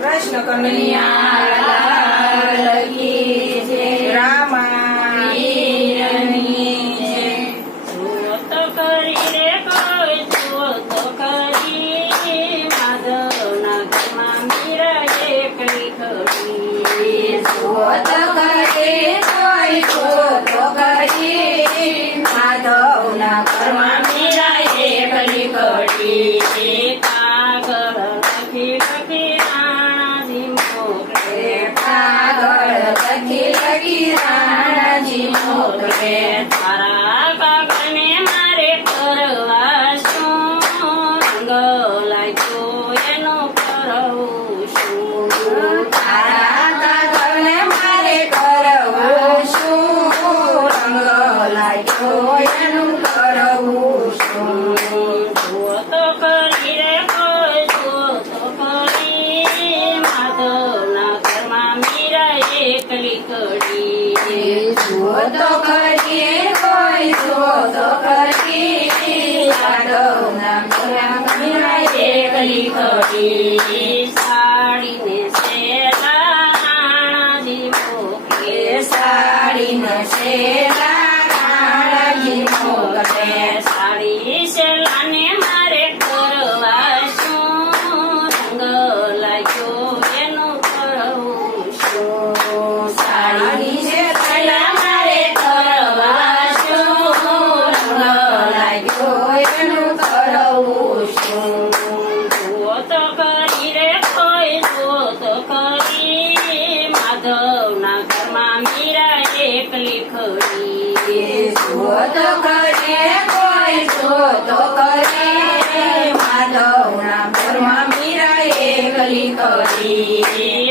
કૃષ્ણ કનૈયા માધવના કી મીરા એ વીરની જય. મોકલે. તારા કાગળને મારે કરવા શું રંગ લાગ્યો એનું કરવું શું તારા કડી જુઓ તો ખરી, કોઈ જુઓ તો ખરી. યાદવના ઘરમાં મીરા એકલી કડી સાડીને કરી રે કોઈ જુઓ તો કરી માધવના ઘરમાં મીરા એકલી ખડી જુઓ તો ખરી, કોઈ જુઓ તો ખરી. માધવના ઘરમાં મીરા એકલી કરી.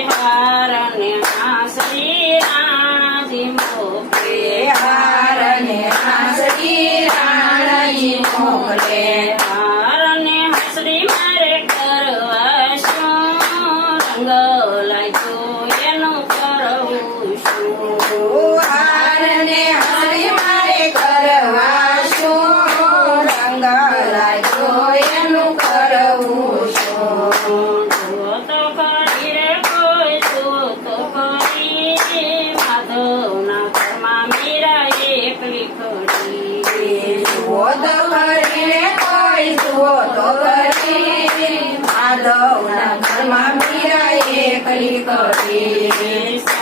માધવના ઘરમાં મીરા એકલી કરી.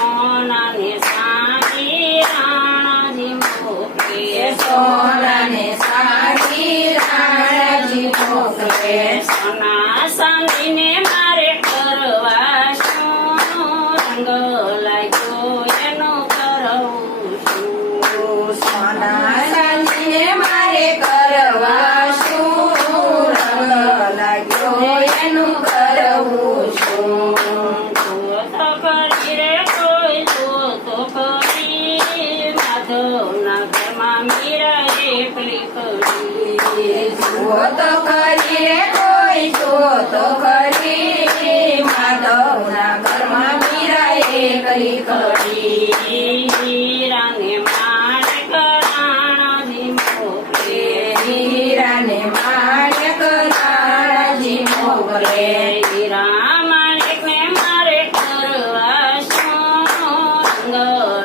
મીરા એકલી ખડી જુઓ તો ખરી રે કોઈ જુઓ તો ખરી. માધવના ઘરમાં મીરા એકલી કરી. હીરાને માણેક રાણાજી મોકલે હીરાને માણેક રાણાજી મોકલે. હીરા માણેકને મારે કરવા શું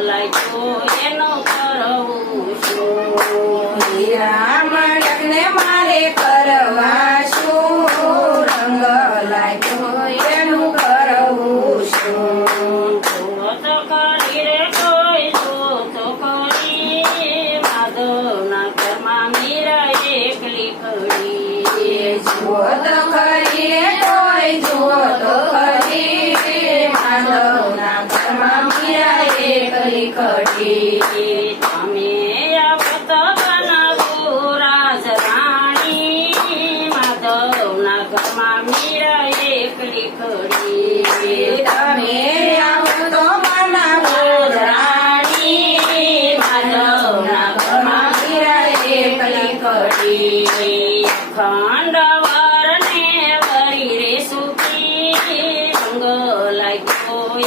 લાગ્યો જુઓ તો ખરી કોઈ જુઓ તો ખરી. માધવના ઘરમાં મીરા એકલી કડી. તમે આવો તો બનાવો રાજરાણી માધવના ઘરમાં મીરા એકલી ખડી તમે આવો તો બનાવો રાણી. માધવના ઘરમાં મીરા. ખંડવરને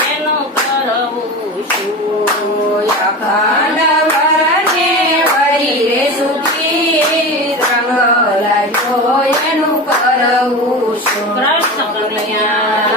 એનું કરવું શું અખંડ વરને વળી રે સુખી રંગ લાગ્યો એનું કરવું શું કૃષ્ણ કનૈયા